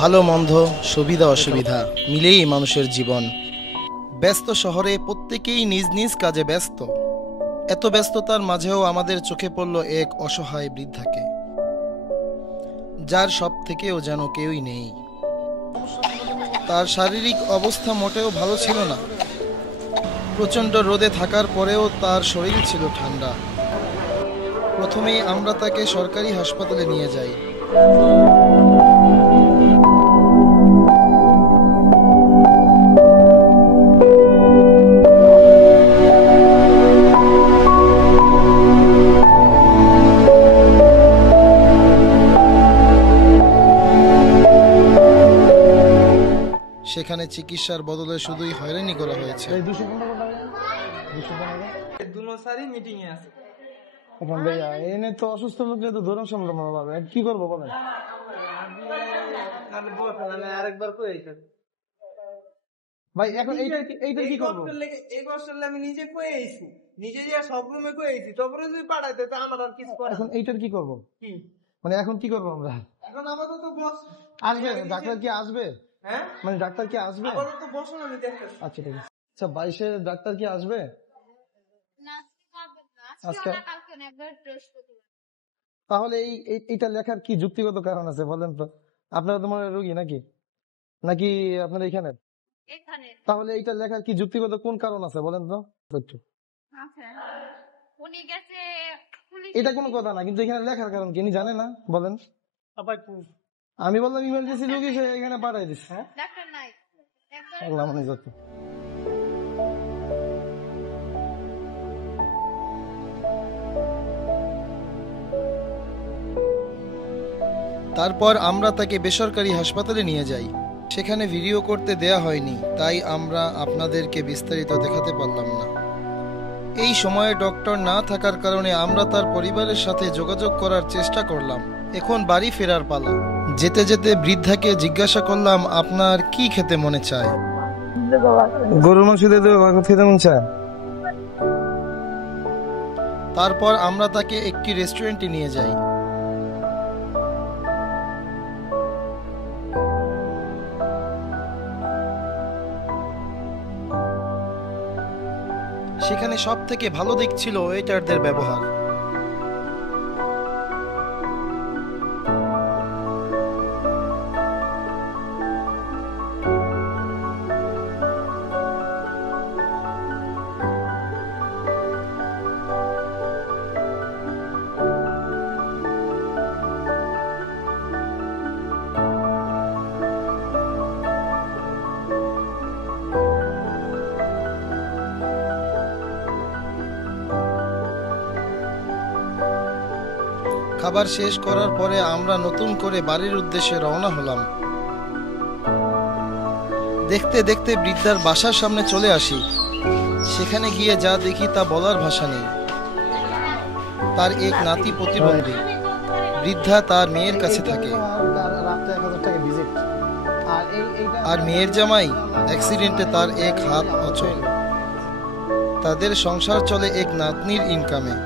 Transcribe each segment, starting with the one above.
ভালো মন্দ সুবিধা অসুবিধা মিলেই মানুষের জীবন। ব্যস্ত শহরে প্রত্যেকেই নিজ নিজ কাজে ব্যস্ত। এত ব্যস্ততার মাঝেও আমাদের চোখে পড়ল এক অসহায় বৃদ্ধাকে, যার সব থেকেও যেন কেউই নেই। তার শারীরিক অবস্থা মোটেও ভালো ছিল না। প্রচণ্ড রোদে থাকার পরেও তার শরীর ছিল ঠান্ডা। প্রথমেই আমরা তাকে সরকারি হাসপাতালে নিয়ে যাই। সেখানে চিকিৎসার বদলে শুধুই হয়রানি করা হয়েছে। অসুস্থ লোক ধরুন সম্ভব কি করবো বলেন? ভাই এখন এইটা কি করবো? এই বছর আমি নিজে কয়ে আইছি, নিজে যে সব রুমে কয়ে আইছি, তারপরে যদি পাঠাইতে তা আমার আর কিছু করে। এখন এইটার কি করবো? কি মানে এখন কি করবো আমরা? এখন আপাতত বস আসবে ডাক্তার কি আসবে? হ্যাঁ মানে ডাক্তার কি আসবে? আপাতত বসুন, আমি দেখতেছি। আচ্ছা ঠিক আছে। আচ্ছা 22-এ ডাক্তার কি আসবে? আজকে তাহলে এইটা লেখার কি যুক্তিগত কারণ আছে বলেন তো? আপনারা তোমার রোগী নাকি নাকি আপনার এখানে? তাহলে এইটা লেখার কি যুক্তিগত কোন কারণ আছে বলেন তো? এটা কোনো কথা না, কিন্তু এখানে লেখার কারণ কি জানে না বলেন? আমি বললাম ইমার্জেন্সি রোগী, সে এখানে পাঠাই দিচ্ছে। তারপর আমরা তাকে বেসরকারি হাসপাতালে নিয়ে যাই। সেখানে ভিডিও করতে দেয়া হয়নি, তাই আমরা আপনাদেরকে বিস্তারিত দেখাতে পারলাম না। এই সময়ে ডক্টর না থাকার কারণে আমরা তার পরিবারের সাথে যোগাযোগ করার চেষ্টা করলাম। এখন বাড়ি ফেরার পালা। যেতে যেতে বৃদ্ধাকে জিজ্ঞাসা করলাম, আপনার কি খেতে মনে চায়? গরুর মাংস খেতে মনে চায়। তারপর আমরা তাকে একটি রেস্টুরেন্টে নিয়ে যাই। সেখানে সব থেকে ভালো দিক ছিল ওয়েটারদের ব্যবহার। খাবার শেষ করার পরে আমরা নতুন করে বাড়ির উদ্দেশ্যে রওনা হলাম। দেখতে দেখতে বৃদ্ধার বাসার সামনে চলে আসি। সেখানে গিয়ে যা দেখি তা বলার ভাষা নেই। তার এক নাতি প্রতিবন্ধী। বৃদ্ধা তার মেয়ের কাছে থাকে, আর মেয়ের জামাই অ্যাক্সিডেন্টে তার এক হাত অচল। তাদের সংসার চলে এক নাতনির ইনকামে,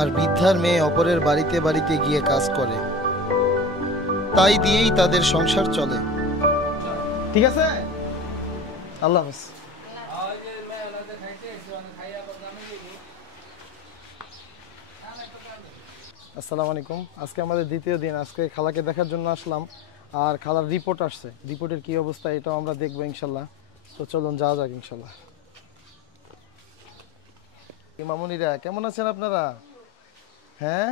আর বৃদ্ধার মেয়ে অপরের বাড়িতে বাড়িতে গিয়ে কাজ করে। তাই দিয়েই তাদের সংসার চলে। ঠিক আছে, আল্লাহ হাফেজ। আসসালামু আলাইকুম। আজকে আমাদের দ্বিতীয় দিন। আজকে খালাকে দেখার জন্য আসলাম, আর খালার রিপোর্ট আসছে। রিপোর্টের কি অবস্থা এটাও আমরা দেখবো ইনশাল্লাহ। তো চলুন যাওয়া যাক ইনশাল্লাহ। মামুনিরা কেমন আছেন আপনারা? হ্যাঁ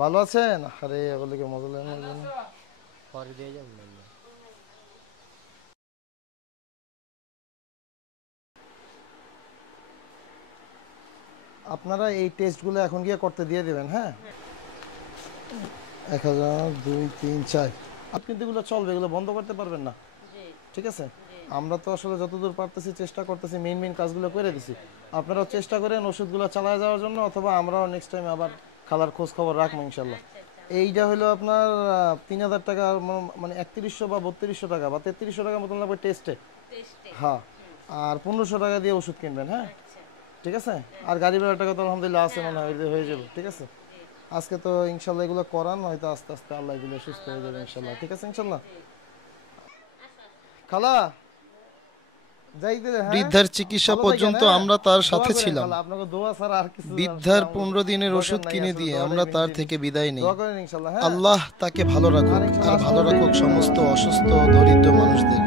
ভালো আছেন? আরে বলে কি মজা লাগে। আপনারা এই টেস্টগুলো এখন গিয়ে করতে দিয়ে দেবেন। হ্যাঁ 1000 2 3 4 কিন্তু এগুলো চলবে, এগুলো বন্ধ করতে পারবেন না। ঠিক আছে, আমরা তো আসলে যতদূর পারতেছি চেষ্টা করতেছি, মেইন কাজগুলো করে দিছি। আপনারাও চেষ্টা করেন ওষুধগুলো চালায় যাওয়ার জন্য, অথবা আমরাও নেক্সট টাইম আবার খালার খোঁজ খবর রাখবো ইনশাল্লাহ। এইটা হলো আপনার 3000 টাকা, মানে 3100 বা 3200 টাকা বা 3300 টাকা মতন লাগবে টেস্টে। হ্যাঁ, আর 1500 টাকা দিয়ে ওষুধ কিনবেন। হ্যাঁ ঠিক আছে, আর গাড়ি ভাড়ার টাকা তো আলহামদুলিল্লাহ আছে, মনে হয় হয়ে যাবে। ঠিক আছে, আজকে তো ইনশাল্লাহ এগুলো করান, হয়তো আস্তে আস্তে আল্লাহ এগুলো সুস্থ হয়ে যাবে ইনশাল্লাহ। ঠিক আছে ইনশাল্লাহ। খালা যাইতে, হ্যাঁ বৃদ্ধার চিকিৎসা ভালো থাকেন, পর্যন্ত হ্যাঁ? আমরা তার দোয়া সাথে করেন ছিলাম। খালা, আপনাকে দোয়া ছাড়া আর কিছু বৃদ্ধার আমাদের 15 দিনের দরকার ওষুধ নাই, কিনে আসলে দিয়ে দোয়াটাই আমরা main তার জিনিস। থেকে বিদায় নিই। দোয়া করেন ইনশাল্লাহ, হ্যাঁ? আল্লাহ তাকে ভালো আর রাখুক, ইনশাল্লাহ আর ভালো আসলে রাখুক দেখবেন সমস্ত আমাদের। অসুস্থ দরিদ্র মানুষদের।